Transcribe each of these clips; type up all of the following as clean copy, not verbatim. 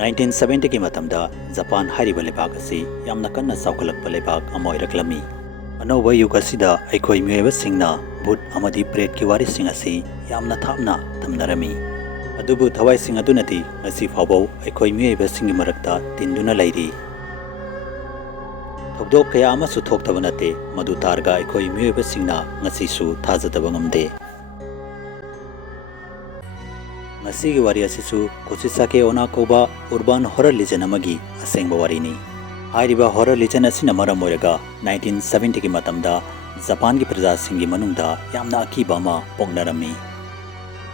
1970 की मतमदा जापान हारिबा लेबाक असी यामना कन्ना साउखलकपा लेबाक अमा ओइरक्लमी अनौबा युग असिदा अखोई मियोइबसिंगना भूत अमदी प्रेत की वारिसिंग असी यामना थापना थमनरमी अदुबु थवाइसिंग अदुनदी ngasi फावबौ अखोई मियोइबसिंगी मरक्ता तिन्दुना लैरी थौदोक कया अमसु थोक्तबा नते मदु तारगा अखोई मियोइबसिंगना ngasiसु थाजदबा ngamde ngasi wari asisu Kuchisake Onna Koba urban horror legend amagi asengba warini hairiba horror legend asina maram oiraga 1970 ki matamda Japan ki praja singi manungda yamna akiba ama poknarami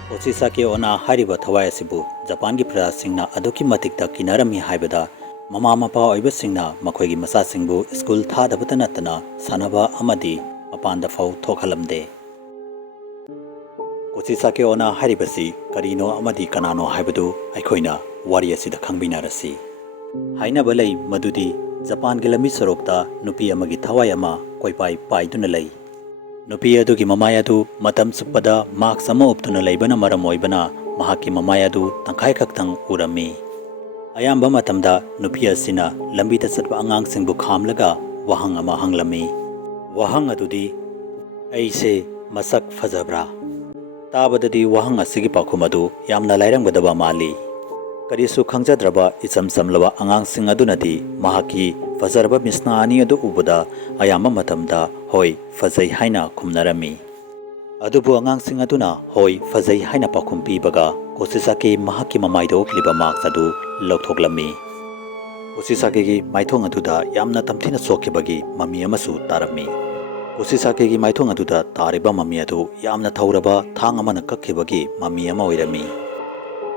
Kuchisake Onna hairiba thawai asibu Japan ki praja singna aduki matikta kinarami haibada mama mapa oiba singna makhoi gi masa singbu school thadabata natana sanaba amadi mapanda fau thokhalamde Kuchisake Onna haribasi karino amadi kanano haibadu aikoina wari asida khangbinarasi haina balai madudi Japan gi lami sorokta nupi amagi thawai ama koipai paiduna lei nupi adugi mamaya du matam supada mark sama uptuna leibana maram oibana mahaki mamaya du tangkai khaktang urami ayamba matamda nupi asina lambi ta satwa angang singbu khamlaga wahang ama hanglami wahang adudi aise masak fazabra ताबददी वहंग असिगी पाखुमदु यामना लाइरंगदबा माली करिसु खंगजद्रबा इचम समलबा अंगांग सिंग अदुनदी महाकी फजरबा मिसना अनि अदु उबदा अयामा मतमदा होय फजै हाइना खुमनरमी अदुबु अंगांग सिंग अदुना होय फजै हाइना पाखुम पीबगा कोसिसाके महाकी ममाइदो उप्लिबा marks अदु लौथोगलमी कोसिसाके की माइथोंग अदुदा यामना तमथिना सोखिबगी mummy अमसु तारमी Kuchisake की माइथोंग अदुदा तारिबा mummy अदु यामना थौरबा थांग अमना कक्खिबगी mummy अमा ओइरमी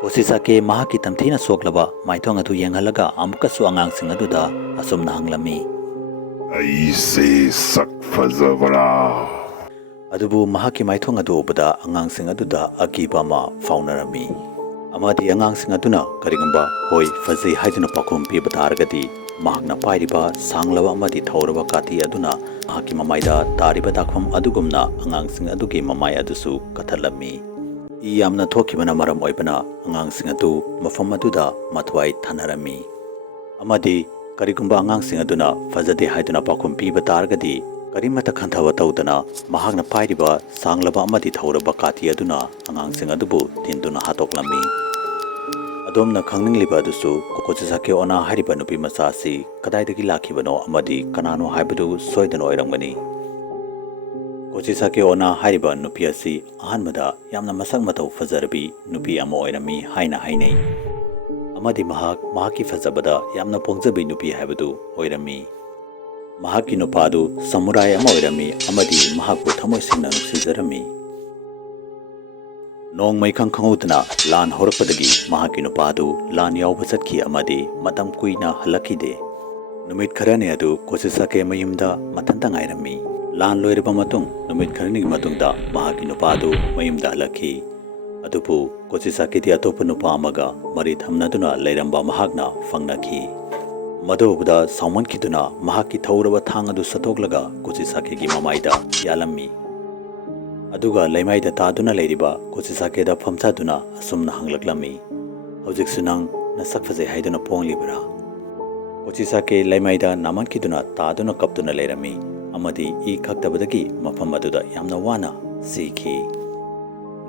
Kuchisake महाकी तमथिना सोक्लबा माइथोंग अदु येंगहलगा अमुकसु अंगांग सिंग अदुदा असुमना हंगलमी ऐसे सक फजबरा अदुबु महाकी माइथोंग अदु उबदा अंगांग सिंग अदुदा अकीबा मा फाउनरमी अमादी अंगांग सिंग अदुना करिगंबा होय फजै हाइदुना पाखुम पीबा तारगदी महाकना पाइरिबा सांगलबा अमादी थौरबा काती अदुना महाकी ममाइदा तारिबा दाखफम अदुगुमना अंगांग सिंग अदुगी ममाइ अदुसु कथलमी इ यामना थोखिबना मरम ओइबना अंगांग सिंग अदु मफम अदुदा मथवाइ थानरमी अमादी करिगुंबा अंगांग सिंग अदुना फजदे हाइदुना पाखुम पीबा तारगदी करिमता खंथवा तौदना महाकना पाइरिबा सांगलबा अमादी थौरबा काती अदुना अंगांग सिंग अदुबु तिन्दुना हातोक्लमी अदोमना खंगनिंगलिबा अदुसु Kuchisake Onna हारिबा नुपी मसासी कदाइदगी लाखिबनो अमदी कनानो हाइबदु सोइदन ओइरंगनी Kuchisake Onna हारिबा नुपी असि अहानमदा यामना मसक मतौ फजरबी नुपी अमा ओइरमी हाइना हाइनै अमदी महाकी फजबदा यामना पोंगजबी नुपी हाइबदु ओइरमी महाकी नुपादु समुराय अमा ओइरमी अमदी महाकु थमोइ सिंगना नुक्सिजरमी नोंग मैखंग खंगौतना लान होरपदगी महाकी नुपादु लान यावबा चटखि अमदी मतम कुइना हलखिदे नुमित खरने अदु Kuchisake मयुमदा मथंता ngairami लान लोइरबा मतुंग नुमित खरनिगी मतुंगदा महाकी नुपादु मयुमदा हलखि अदुबु Kuchisake दी अतोप नुपा अमगा मरि थमनदुना लैरंबा महाकना फंगनखि मदोबदा साउमनखिदुना महाकी थौरबा थांग अदु सतोगलगा Kuchisake की ममाइदा यालम्मी अदुगा लैमाइदा तादुना लैरिबा Kuchisake दा फमसादुना असुमना हंगलक्लमी हौजिकसु नंग नसक फजै हाइदुना पोंगलिबरा Kuchisake लैमाइदा नामनखिदुना तादुना कपदुना लैरमी अमदी इ खक्तबदगी मफम अदुदा यामना वाना सीखी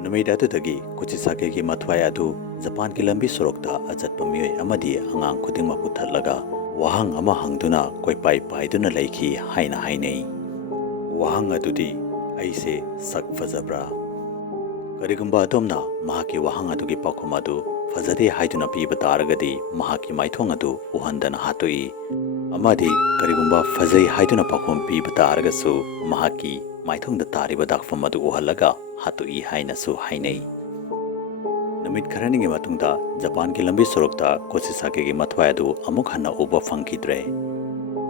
नुमित अदुदगी Kuchisake की मथवाय अदु जापान की लंबी सोरokta अचतपा मियोय अमदी अंगांग खुदिंगमा पुथलगा वहंग अमा हंगदुना कोइपाइ पाइदुना लैखि हाइना हाइनै वहंग अदुदी ऐसे सक फजबरा करिगुंबा अदोमना महाकी वहंग अदुगी पाखुम अदु फजदे हाइदुना पीबा तारगदी महाकी माइथोंग अदु उहंदना हातुई अमादी करिगुंबा फजै हाइदुना पाखुम पीबा तारगसु महाकी माइथोंगदा तारिबा दाखफम अदु उहलगा हातुई हाइनसु हाइनै नुमित खरनिगी मतुंगदा जापान की लंबी सोरokta Kuchisake की मथवाय अदु अमुक हन्ना उबा फंगखिद्रे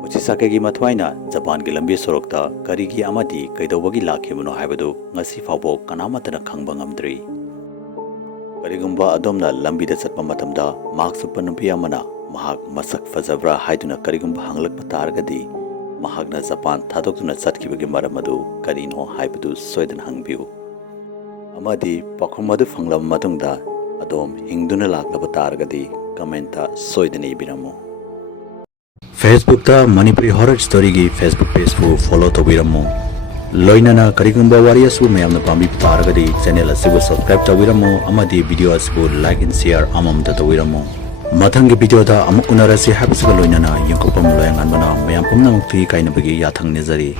Kuchisake की मथवाइना जापान की लंबी सोरokta करिगी अमदी कैदौबगी लाखिबनो हाइबदु ngasi फावबो कनामतना खंगबा ngamdri करिगुंबा अदोमना लंबीदा चटपा मतमदा मार्क सुप्पा नुपी अमना महाक मसक फजबरा हाइदुना करिगुंबा हंगलकपा तारगदी महाकना जापान थादोक्तुना चटखिबगी मरम अदु करिनो हाइबदु सोइदन हंगबिउ अमदी पाखुम अदु फंगलबा मतुंगदा अदोम हिंगदुना लाक्लबा तारगदी ꯀꯃꯦꯟꯇ ꯁꯣꯏꯗꯅ ꯏꯕꯤꯔꯝꯃꯨ ꯐꯦꯁꯕꯨꯛꯇ ꯃꯅꯤꯄꯨꯔꯤ ꯍꯣꯔꯔ ꯁ꯭ꯇꯣꯔꯤꯒꯤ ꯐꯦꯁꯕꯨꯛ ꯄꯦꯖꯄꯨ ꯐꯣꯂꯣ ꯇꯧꯕꯤꯔꯝꯃꯨ ꯂꯣꯏꯅꯅ ꯀꯔꯤꯒꯨꯝꯕ ꯋꯥꯔꯤ ꯑꯁꯤꯕꯨ ꯃꯌꯥꯝꯅ ꯄꯥꯝꯕꯤꯕ ꯇꯥꯔꯒꯗꯤ ꯆꯦꯅꯦꯜ ꯑꯁꯤꯕꯨ ꯁꯕꯁꯀ꯭ꯔꯥꯏꯕ ꯇꯧꯕꯤꯔꯝꯃꯨ ꯑꯃꯗꯤ ꯚꯤꯗꯤꯑꯣ ꯑꯁꯤꯕꯨ ꯂꯥꯏꯛ ꯑꯦꯟ ꯁꯦꯌꯔ ꯑꯃꯃꯝꯇ ꯇꯧꯕꯤꯔꯝꯃꯨ ꯃꯊꯪꯒꯤ ꯚꯤꯗꯤꯑꯣꯗ ꯑꯃꯨꯛ ꯎꯅꯔꯁꯤ ꯍꯥꯏꯕꯁꯤꯒ ꯂꯣꯏꯅꯅ ꯌꯦꯡꯀꯣꯛꯄꯝ ꯂꯣꯌꯉꯥꯟꯕꯅ ꯃꯌꯥꯝ ꯄꯨꯝꯅꯃꯛꯇꯒꯤ ꯀꯥꯏꯅꯕꯒꯤ ꯌꯥꯊꯪ ꯅꯤꯖꯔꯤ